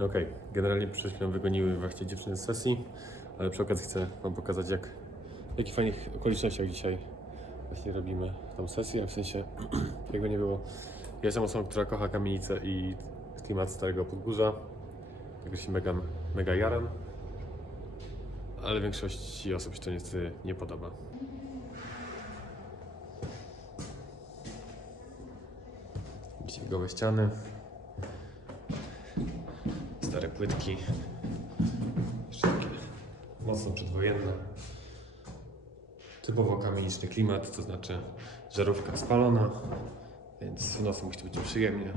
Okej, generalnie przed chwilą wygoniły właśnie dziewczyny z sesji, ale przy okazji chcę Wam pokazać, jak, w jakich fajnych okolicznościach dzisiaj właśnie robimy tą sesję, w sensie, jakby nie było. Ja jestem osobą, która kocha kamienicę i klimat Starego Podgórza, także się mega, mega jaram, ale większości osób się to niestety nie podoba. Widzicie gołe ściany, płytki, jeszcze takie mocno przedwojenne. Typowo kamieniczny klimat, to znaczy żarówka spalona, więc w nocy musi być przyjemnie.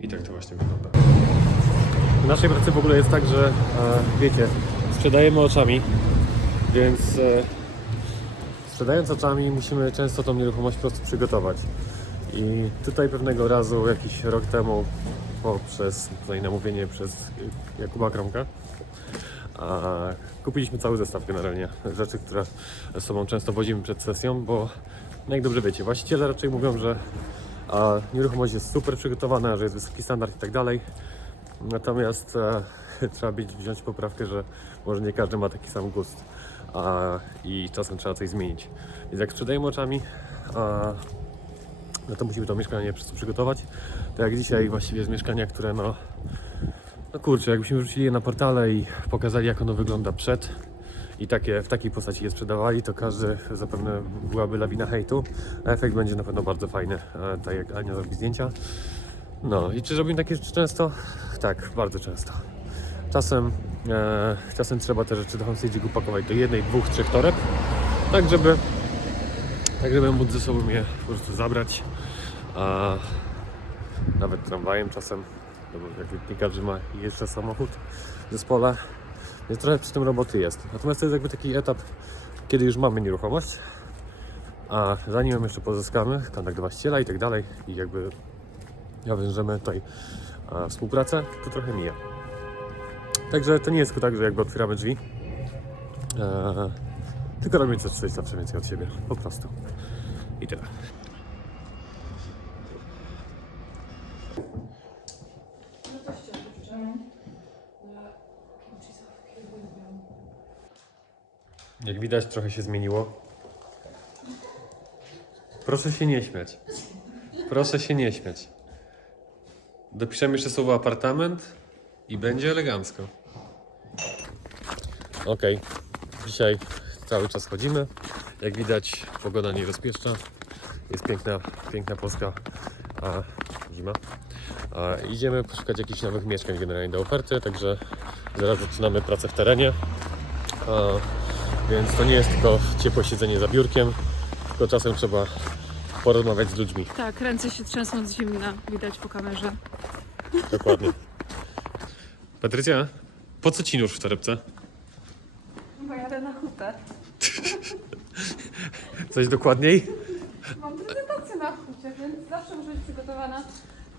I tak to właśnie wygląda. W naszej pracy w ogóle jest tak, że e, wiecie, sprzedajemy oczami, więc e, sprzedając oczami musimy często tą nieruchomość po prostu przygotować. I tutaj pewnego razu, jakiś rok temu, poprzez tutaj namówienie przez Jakuba Kromka, a kupiliśmy cały zestaw generalnie rzeczy, które z sobą często wozimy przed sesją, bo no jak dobrze wiecie, właściciele raczej mówią, że a, nieruchomość jest super przygotowana, że jest wysoki standard i tak dalej. Natomiast e, trzeba być, wziąć poprawkę, że może nie każdy ma taki sam gust a, i czasem trzeba coś zmienić. Więc jak sprzedajemy oczami, a, no to musimy to mieszkanie przygotować. Tak jak dzisiaj właściwie jest mieszkania, które no, no kurczę, jakbyśmy wrzucili je na portale i pokazali jak ono wygląda przed i takie, w takiej postaci je sprzedawali, to każdy zapewne byłaby lawina hejtu, a efekt będzie na pewno bardzo fajny, e, tak jak Ania robi zdjęcia. No i czy robimy takie rzeczy często? Tak, bardzo często. Czasem, e, czasem trzeba te rzeczy do homestage'u upakować do jednej, dwóch, trzech toreb, tak żeby, tak żeby móc ze sobą je po prostu zabrać, a nawet tramwajem czasem, no bo nie każdy ma jeszcze samochód w zespole, więc trochę przy tym roboty jest. Natomiast to jest jakby taki etap, kiedy już mamy nieruchomość, a zanim ją jeszcze pozyskamy, kontakt właściciela i tak dalej, i jakby nawiążemy tutaj współpracę, to trochę mija. Także to nie jest tylko tak, że jakby otwieramy drzwi, e, tylko robimy coś, coś zawsze więcej od siebie, po prostu. I tyle. Jak widać, trochę się zmieniło. Proszę się nie śmiać. Proszę się nie śmiać. Dopiszemy jeszcze słowo apartament i będzie elegancko. Ok, dzisiaj cały czas chodzimy. Jak widać, pogoda nie rozpieszcza. Jest piękna, piękna polska a, zima. A, idziemy poszukać jakichś nowych mieszkań generalnie do oferty, także zaraz zaczynamy pracę w terenie. A, więc to nie jest tylko ciepłe siedzenie za biurkiem, tylko czasem trzeba porozmawiać z ludźmi. Tak, ręce się trzęsą z zimna, widać po kamerze. Dokładnie. Patrycja, po co ci nóż w torebce? Bo jadę na hutę. Coś dokładniej? Mam prezentację na hucie, więc zawsze muszę być przygotowana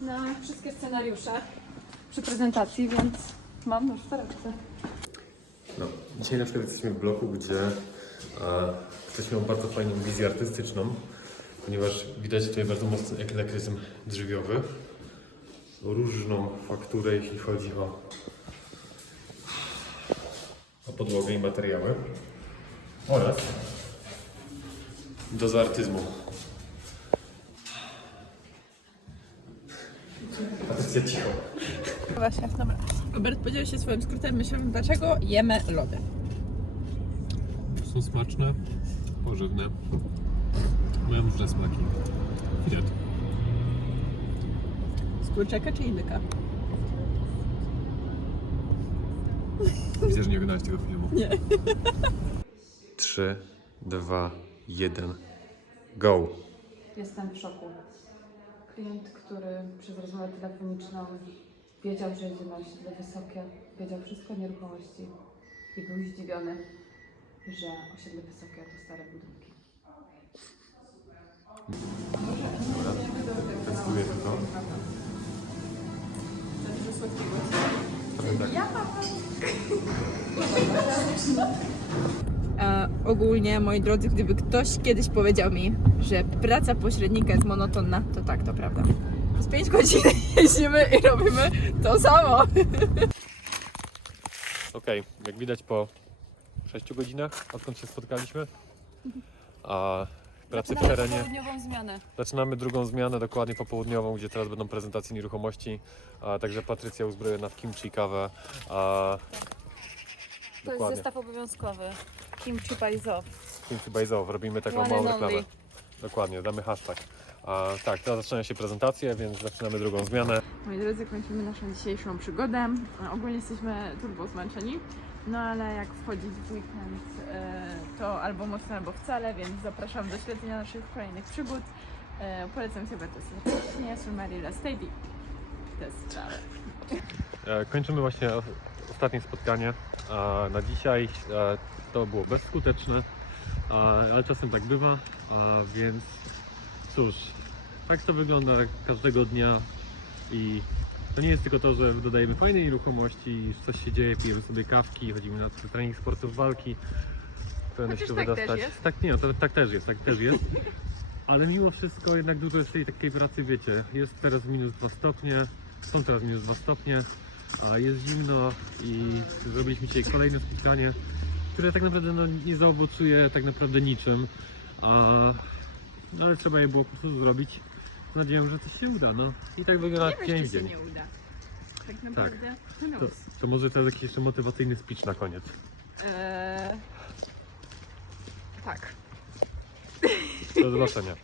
na wszystkie scenariusze przy prezentacji, więc mam nóż w torebce. No, dzisiaj na przykład jesteśmy w bloku, gdzie e, ktoś miał bardzo fajną wizję artystyczną, ponieważ widać tutaj bardzo mocny eklektyzm drzewiowy, różną fakturę, jeśli chodzi o, o podłogę i materiały oraz dozę artyzmu. Patrycja cicho. Właśnie, dobra. Robert podzielił się swoim skrótem myślowym, dlaczego jemy lody. Są smaczne, pożywne. Mają różne smaki. Widać. Z kurczaka czy indyka? Widzę, że nie oglądałeś tego filmu. Nie. 3, 2, 1, go. Jestem w szoku. Klient, który przez rozmowę telefoniczną wiedział, że jedzie na osiedle wysokie, wiedział wszystko o nieruchomości i był zdziwiony, że osiedle wysokie to stare budynki. Testuję tylko. E, ogólnie, moi drodzy, gdyby ktoś kiedyś powiedział mi, że praca pośrednika jest monotonna, to tak, to prawda. Przez 5 godzin jeździmy i robimy to samo. Okej, jak widać po 6 godzinach, odkąd się spotkaliśmy, a pracy w terenie. południową zmianę. Zaczynamy drugą zmianę, dokładnie popołudniową, gdzie teraz będą prezentacje nieruchomości, a także Patrycja uzbrojona w kimchi i kawę. A, To jest dokładnie, zestaw obowiązkowy. Kimchi Paizo. kimchi bajzow, robimy taką One małą and reklamę. Dokładnie, damy hashtag. A, tak, teraz zaczynają się prezentacje, więc zaczynamy drugą zmianę. Moi drodzy, kończymy naszą dzisiejszą przygodę. Ogólnie jesteśmy turbo zmęczeni, no ale jak wchodzić w weekend, e, to albo mocno, albo wcale, więc zapraszam do śledzenia naszych kolejnych przygód. E, Polecam sobie to serdecznie, Sumarilla Stady. To jest sprawa. E, Kończymy właśnie ostatnie spotkanie na dzisiaj. E, To było bezskuteczne, ale czasem tak bywa, a, więc cóż, tak to wygląda każdego dnia i to nie jest tylko to, że dodajemy fajnej nieruchomości, coś się dzieje, pijemy sobie kawki, chodzimy na trening sportów walki, Chociaż się tak wydostać. Tak, nie, to, tak też jest, tak też jest. Ale mimo wszystko jednak dużo jest tej takiej pracy, wiecie, jest teraz minus 2 stopnie, są teraz minus 2 stopnie, a jest zimno i zrobiliśmy dzisiaj kolejne spotkanie, które tak naprawdę no, nie zaowocuje tak naprawdę niczym, a, no, ale trzeba je było po prostu zrobić z nadzieją, że coś się uda, no. I tak wygląda Nie dzień w czy się dzień. nie uda. Tak naprawdę, who To, to może teraz jakiś jeszcze motywacyjny speech na koniec. Eee, tak. Do zobaczenia.